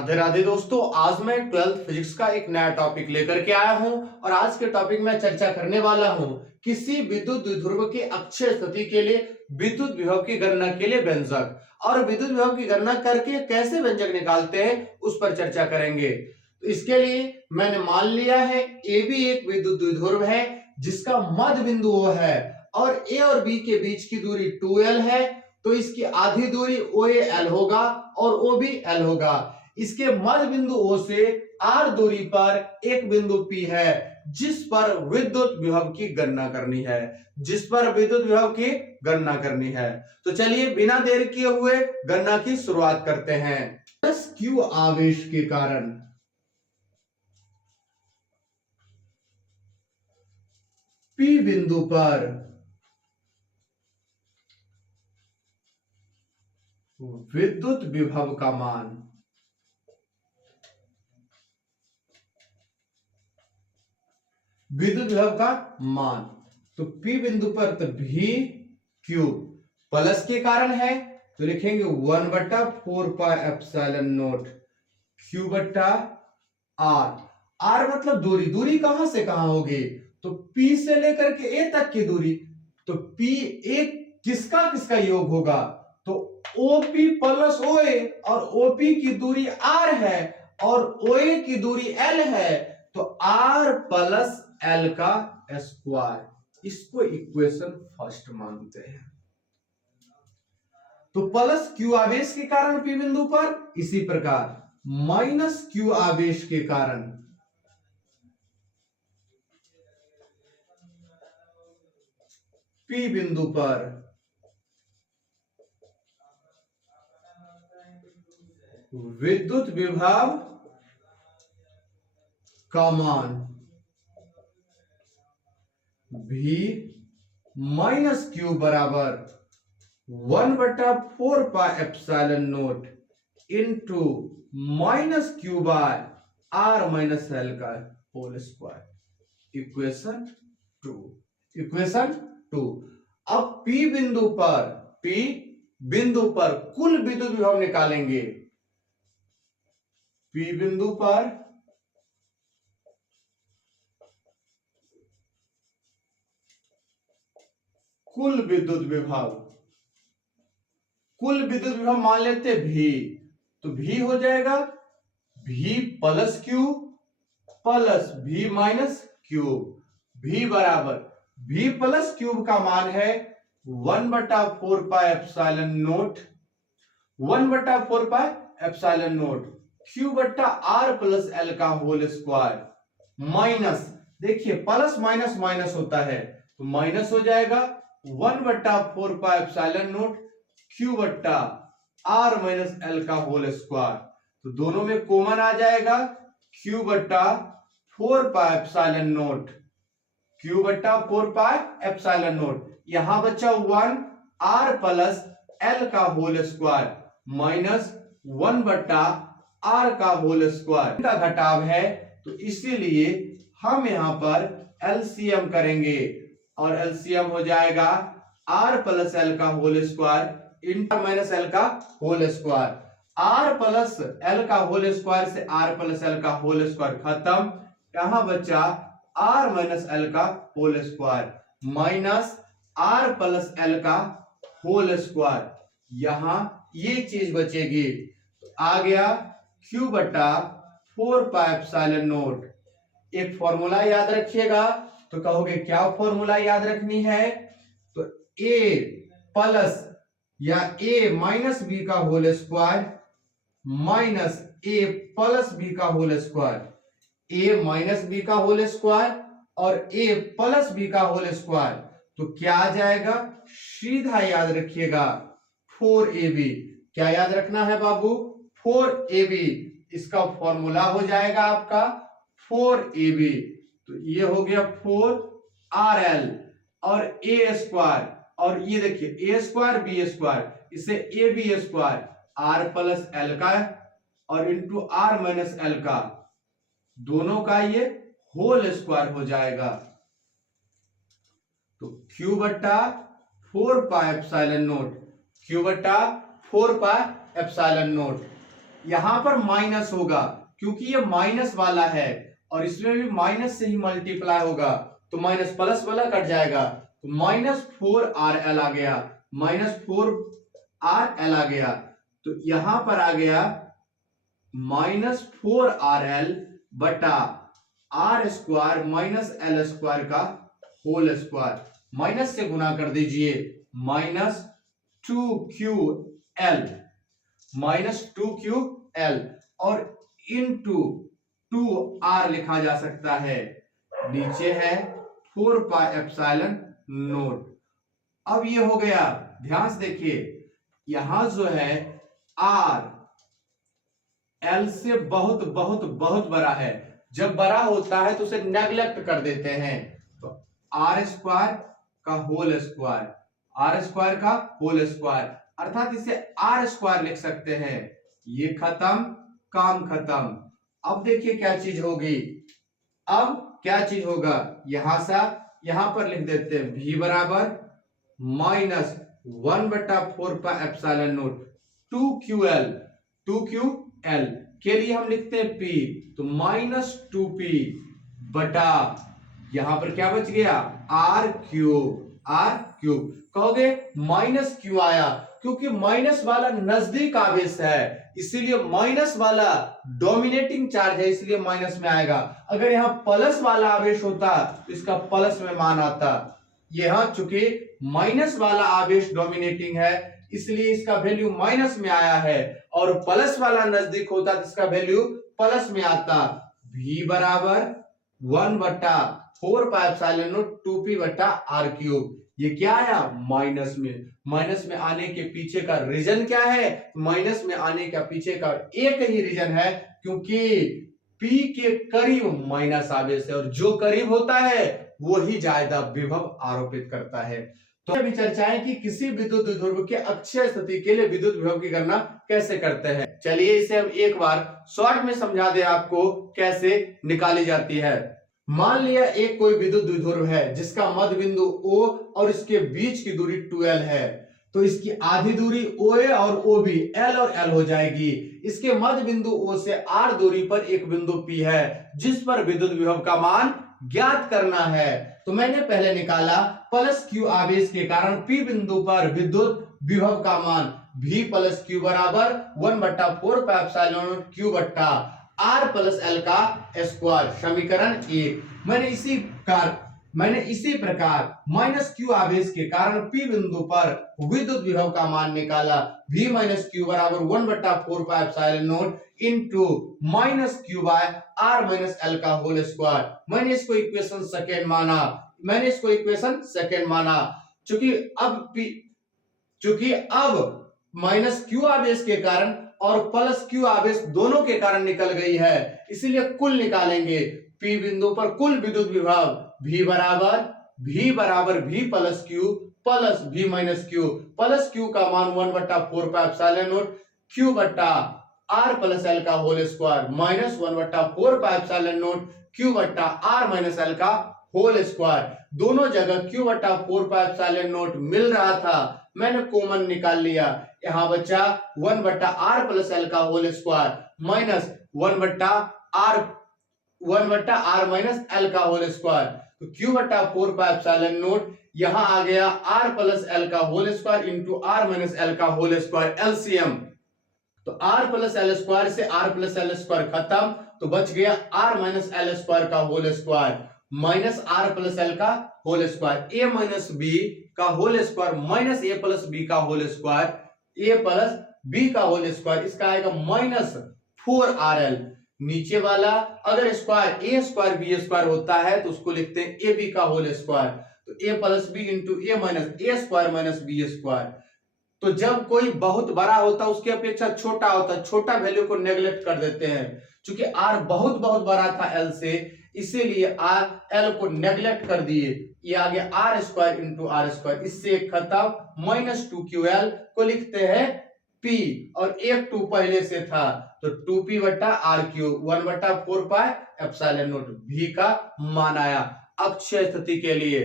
राधे राधे दोस्तों, आज मैं 12th फिजिक्स का एक नया टॉपिक लेकर के आया हूं और आज के टॉपिक में चर्चा करने वाला हूं किसी विद्युत द्विध्रुव की अक्षीय स्थिति के लिए विद्युत विभव की गणना के लिए व्यंजक और विद्युत विभव की गणना करके कैसे व्यंजक निकालते हैं उस पर चर्चा करेंगे। तो इसके लिए मैंने मान लिया है ए बी एक विद्युत द्विध्रुव है जिसका मध्य बिंदु O है और ए और बी के बीच की दूरी 2l है, तो इसकी आधी दूरी OAL होगा और OB L होगा। इसके मध्य बिंदु O से R दूरी पर एक बिंदु P है जिस पर विद्युत विभव की गणना करनी है, तो चलिए बिना देर किए हुए गणना की शुरुआत करते हैं। Q आवेश के कारण P बिंदु पर विद्युत विभव का मान तो P बिंदु पर तो V Q प्लस के कारण है तो लिखेंगे 1/4πε0 Q बट्टा R। R मतलब दूरी कहां से कहां होगी, तो P से लेकर के A तक की दूरी, तो P एक किसका योग होगा, तो OP प्लस OA और OP की दूरी R है और OA की दूरी L है, तो R प्लस L का स्क्वायर, इसको इक्वेशन फर्स्ट मानते हैं। तो प्लस Q आवेश के कारण P बिंदु पर, इसी प्रकार माइनस Q आवेश के कारण P बिंदु पर विद्युत विभव का मान V माइनस Q बराबर 1/4πε0 into minus Q by R minus L का होल स्क्वायर, इक्वेशन 2। अब P बिंदु पर कुल विद्युत विभव निकालेंगे। P बिंदु पर कुल विद्युत विभव मान लेते V, तो V हो जाएगा V plus Q plus V minus Q। V बराबर V प्लस क्यूब का मान है 1/4πε0 Q बट्टा R प्लस L का होल स्क्वायर, माइनस देखिए प्लस माइनस माइनस होता है तो माइनस हो जाएगा 1/4πε0 Q बट्टा R माइनस L का होल स्क्वायर, तो दोनों में कॉमन आ जाएगा Q बट्टा 4πε0 यहां बचा 1 R प्लस L का होल स्क्वायर माइनस 1/R का होल स्क्वायर का घटाव है, तो इसीलिए हम यहां पर एलसीएम करेंगे और एलसीएम हो जाएगा R प्लस L का whole square into minus L का whole square. R plus L का होल स्क्वायर से R प्लस L का होल स्क्वायर खत्म, यहां बचा R माइनस L का whole square minus R plus L का होल स्क्वायर, यहां ये चीज बचेगी, तो आ गया Q बटा 4πε0। एक फॉर्मूला याद रखिएगा, तो कहोगे क्या फॉर्मूला याद रखनी है, तो A प्लस या A माइनस B का whole square minus A plus B का whole square, A minus B का होल स्क्वायर और A प्लस B का होल स्क्वायर, तो क्या आ जाएगा, सीधा याद रखिएगा 4AB। क्या याद रखना है बाबू, 4AB, इसका फॉर्मूला हो जाएगा आपका 4AB, तो ये हो गया 4RL और A स्क्वायर, और ये देखिए A स्क्वायर B स्क्वायर, इसे AB square R plus L का और इंटू R माइनस L का, दोनों का ये होल स्क्वायर हो जाएगा, तो Q बट्टा 4πε0 Q बट्टा 4πε0 यहां पर माइनस होगा क्योंकि ये माइनस वाला है और इसमें भी माइनस से ही मल्टीप्लाई होगा, तो माइनस प्लस वाला कट जाएगा, तो -4RL आ गया, -4RL आ गया। तो यहां पर आ गया -4RL बटा R² माइनस L स्क्वायर का होल स्क्वायर, माइनस से गुना कर दीजिए, -2QL, -2QL और इंटू 2R लिखा जा सकता है, नीचे है 4πε0। अब ये हो गया, ध्यान से देखिए यहां जो है R L से बहुत बहुत बहुत बड़ा है, जब बड़ा होता है तो उसे नेग्लेक्ट कर देते हैं, तो R² का होल स्क्वायर, R² का होल स्क्वायर, अर्थात इसे R² लिख सकते हैं। ये खत्म, काम खत्म। अब देखिए क्या चीज होगी, अब क्या चीज होगा, यहां से यहां पर लिख देते हैं v बराबर -1/4πε0 2QL के लिए हम लिखते हैं p, तो -2p बटा, यहां पर क्या बच गया R³ कहोगे माइनस क्यों आया, क्योंकि माइनस वाला नजदीक आवेश है, इसीलिए माइनस वाला डोमिनेटिंग चार्ज है, इसलिए माइनस में आएगा। अगर यहां प्लस वाला आवेश होता तो इसका प्लस में मान आता, यहां चूंकि माइनस वाला आवेश डोमिनेटिंग है इसलिए इसका वैल्यू माइनस में आया है, और प्लस वाला नजदीक होता तो इसका वैल्यू प्लस में आता। v बराबर 1/4πε0 2p/r³, ये क्या आया माइनस में, माइनस में आने के पीछे का रीजन क्या है, माइनस में आने का पीछे का एक ही रीजन है, क्योंकि P के करीब माइनस आवेश है और जो करीब होता है वो ही ज्यादा विभव आरोपित करता है। तो अभी चर्चाएं कि किसी विद्युत द्विध्रुव के अक्षीय स्थिति के लिए विद्युत विभव की गणना कैसे करते हैं। चलिए इसे हम एक बार शॉर्ट में समझा दे आपको कैसे निकाली जाती है। मान लिया एक कोई विद्युत द्विध्रुव है जिसका मध्य बिंदु O और इसके बीच की दूरी 2L है, तो इसकी आधी दूरी OA और OB L और L हो जाएगी। इसके मध्य बिंदु O से R दूरी पर एक बिंदु P है जिस पर विद्युत विभव का मान ज्ञात करना है। तो मैंने पहले निकाला प्लस Q आवेश के कारण P बिंदु पर विद्युत विभव का मान V प्लस Q बराबर 1/4πε0 Q बट्टा R प्लस L का स्क्वायर, समीकरण 1। मैंने इसी प्रकार माइनस Q आवेश के कारण P बिंदु पर विद्युत विभव का मान निकाला, V माइनस Q बराबर 1/4πε0 into minus Q by R minus L का होल स्क्वायर। मैंने इसको इक्वेशन सेकेंड माना, चूंकि अब माइनस Q आवेश के कारण और प्लस Q आवेश दोनों के कारण निकल गई है, इसलिए कुल निकालेंगे। P बिंदु पर कुल विद्युत विभव V बराबर V plus Q plus V minus Q, plus Q का मान 1/4πε0 Q बट्टा R प्लस L का होल स्क्वायर माइनस 1/4πε0 Q बट्टा R माइनस L का होल स्क्वायर। दोनों जगह Q बट्टा 4πε0 मिल रहा था, मैंने कॉमन निकाल लिया, यहां बचा 1/r प्लस L का whole square minus 1/r minus L का होल स्क्वायर, तो Q बट्टा 4πε0 यहां आ गया R प्लस L का whole square into R minus L का होल स्क्वायर, एलसीएम। तो R प्लस L स्क्वायर से R प्लस L स्क्वायर खत्म, तो बच गया R माइनस L स्क्वायर का whole square minus R plus L का whole square, A minus B का whole square minus A plus B का whole square, A plus B का होल स्क्वायर, इसका आएगा -4RL। नीचे वाला अगर square A square B square होता है तो उसको लिखते हैं AB का होल स्क्वायर, तो A plus B into A minus A square minus B square. तो जब कोई बहुत बड़ा होता है उसकी अपेक्षा छोटा होता है, छोटा वैल्यू को नेग्लेक्ट कर देते हैं, क्योंकि R बहुत बहुत बड़ा था L से, इसीलिए R L को नेग्लेक्ट कर दिए, ये आ गया R square into R square, इससे खत्म, -2QL को लिखते हैं P और एक 2 पहले से था, तो 2P बटा R³ 1/4πε0 V का मान आया अक्षीय स्थिति के लिए।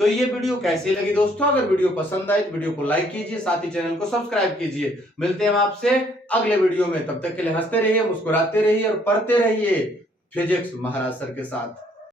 तो ये वीडियो कैसी लगी दोस्तों? अगर वीडियो पसंद आए तो वीडियो को लाइक कीजिए, साथ ही चैनल को सब्सक्राइब कीजिए। मिलते हैं हम आपसे अगले वीडियो में, तब तक के लिए हंसते रहिए, मुस्कुराते रहिए और पढ़ते रहिए फिजिक्स महाराज सर के साथ।